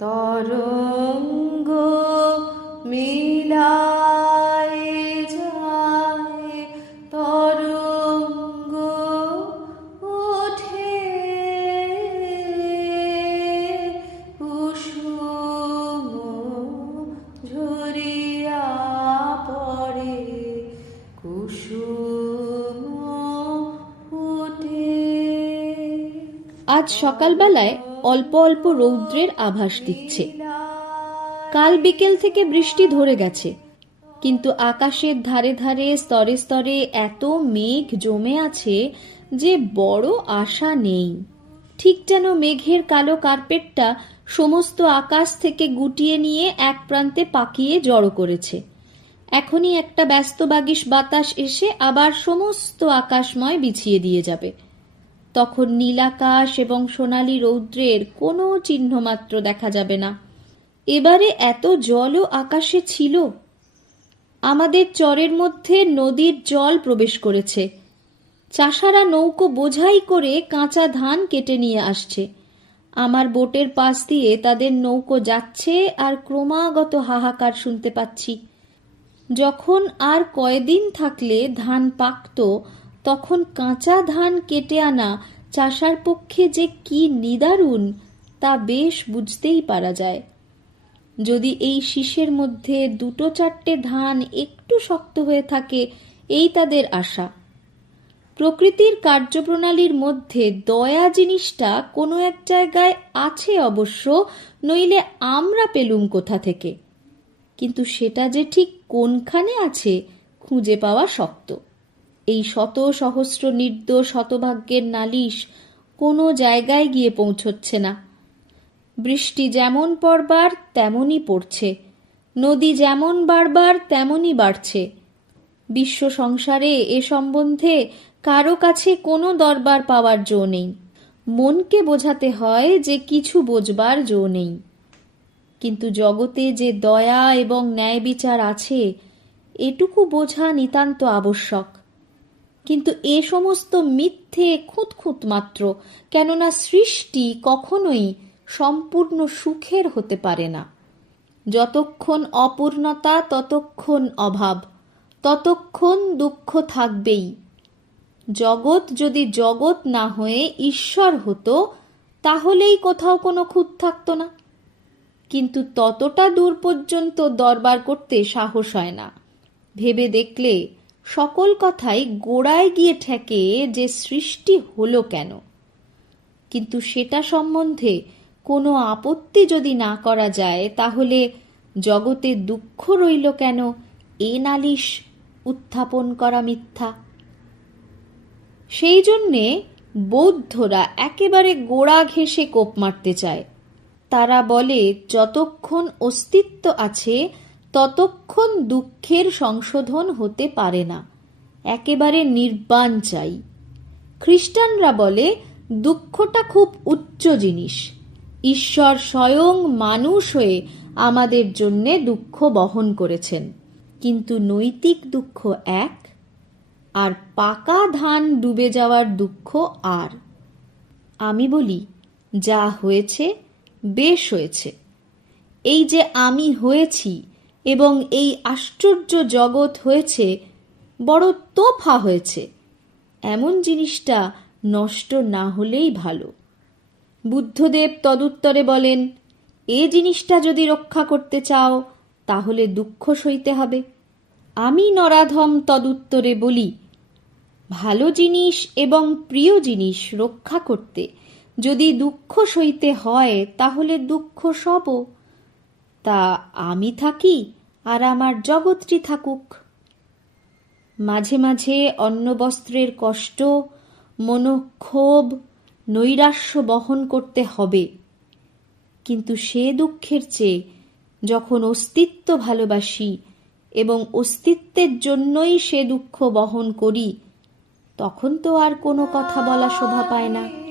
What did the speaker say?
তরঙ্গ মিলায় যায়, তরঙ্গ ওঠে, কুসুম ঝরিয়া পড়ে, কুসুম ওঠে। আজ সকালবেলায় অল্প অল্প রৌদ্রের আভাস দিচ্ছে। কাল বিকেল থেকে বৃষ্টি ধরে গেছে, কিন্তু আকাশের ধারে ধারে স্তরে স্তরে এত মেঘ জমে আছে যে বড় আশা নেই। ঠিক যেন মেঘের কালো কার্পেটটা সমস্ত আকাশ থেকে গুটিয়ে নিয়ে এক প্রান্তে পাকিয়ে জড়ো করেছে। এখনই একটা ব্যস্তবাগীশ বাতাস এসে আবার সমস্ত আকাশময় বিছিয়ে দিয়ে যাবে। তখন নীলাকাশ এবং সোনালী রৌদ্রের কোনো চিহ্নমাত্র দেখা যাবে না। এবারে এত জলও আকাশে ছিল। আমাদের চরের মধ্যে নদীর জল প্রবেশ করেছে। চাষারা নৌকো বোঝাই করে কাঁচা ধান কেটে নিয়ে আসছে। আমার বোটের পাশ দিয়ে তাদের নৌকো যাচ্ছে আর ক্রমাগত হাহাকার শুনতে পাচ্ছি। যখন আর কয়দিন থাকলে ধান পাকত, তখন কাঁচা ধান কেটে আনা চাষার পক্ষে যে কি নিদারুণ তা বেশ বুঝতেই পারা যায়। যদি এই শীষের মধ্যে দুটো চারটে ধান একটু শক্ত হয়ে থাকে, এই তাদের আশা। প্রকৃতির কার্যপ্রণালীর মধ্যে দয়া জিনিসটা কোনো এক জায়গায় আছে অবশ্য, নইলে আমরা পেলুম কোথা থেকে। কিন্তু সেটা যে ঠিক কোনখানে আছে খুঁজে পাওয়া শক্ত। এই শত সহস্র নির্দোষ হতভাগ্যের নালিশ কোনো জায়গায় গিয়ে পৌঁছচ্ছে না। বৃষ্টি যেমন পড়বার তেমনই পড়ছে, নদী যেমন বাড়বার তেমনই বাড়ছে। বিশ্ব সংসারে এ সম্বন্ধে কারো কাছে কোনো দরবার পাওয়ার জো নেই। মনকে বোঝাতে হয় যে কিছু বোঝবার জো নেই। কিন্তু জগতে যে দয়া এবং ন্যায় বিচার আছে, এটুকু বোঝা নিতান্ত আবশ্যক। কিন্তু এ সমস্ত মিথ্যে খুঁতখুঁত মাত্র, কেননা সৃষ্টি কখনোই সম্পূর্ণ সুখের হতে পারে না। যতক্ষণ অপূর্ণতা ততক্ষণ অভাব, ততক্ষণ দুঃখ থাকবেই। জগৎ যদি জগৎ না হয়ে ঈশ্বর হতো, তাহলেই কোথাও কোনো খুঁত থাকতো না। কিন্তু ততটা দূর পর্যন্ত দরবার করতে সাহস হয় না। ভেবে দেখলে সকল কথাই গোড়ায় গিয়ে ঠেকে যে সৃষ্টি হলো কেন। কিন্তু সেটা সম্বন্ধে কোনো আপত্তি যদি না করা যায়, তাহলে জগতে দুঃখ রইল কেন, এ নালিশ উত্থাপন করা মিথ্যা। সেই জন্যে বৌদ্ধরা একেবারে গোড়া ঘেঁষে কোপ মারতে চায়। তারা বলে, যতক্ষণ অস্তিত্ব আছে ততক্ষণ দুঃখের সংশোধন হতে পারে না, একেবারে নির্বাণ চাই। খ্রিস্টানরা বলে, দুঃখটা খুব উচ্চ জিনিস, ঈশ্বর স্বয়ং মানুষ হয়ে আমাদের জন্যে দুঃখ বহন করেছেন। কিন্তু নৈতিক দুঃখ এক, আর পাকা ধান ডুবে যাওয়ার দুঃখ আর। আমি বলি, যা হয়েছে বেশ হয়েছে। এই যে আমি হয়েছি এবং এই আশ্চর্য জগৎ হয়েছে, বড় তোফা হয়েছে, এমন জিনিসটা নষ্ট না হলেই ভালো। বুদ্ধদেব তদুত্তরে বলেন, এ জিনিসটা যদি রক্ষা করতে চাও তাহলে দুঃখ সইতে হবে। আমি নরাধম তদুত্তরে বলি, ভালো জিনিস এবং প্রিয় জিনিস রক্ষা করতে যদি দুঃখ সইতে হয়, তাহলে দুঃখ সবও। তা আমি থাকি আর আমার জগৎটি থাকুক। মাঝে মাঝে অন্নবস্ত্রের কষ্ট, মনোক্ষোভ, নৈরাশ্য বহন করতে হবে। কিন্তু সে দুঃখের চেয়ে যখন অস্তিত্ব ভালোবাসি এবং অস্তিত্বের জন্যই সে দুঃখ বহন করি, তখন তো আর কোনো কথা বলা শোভা পায় না।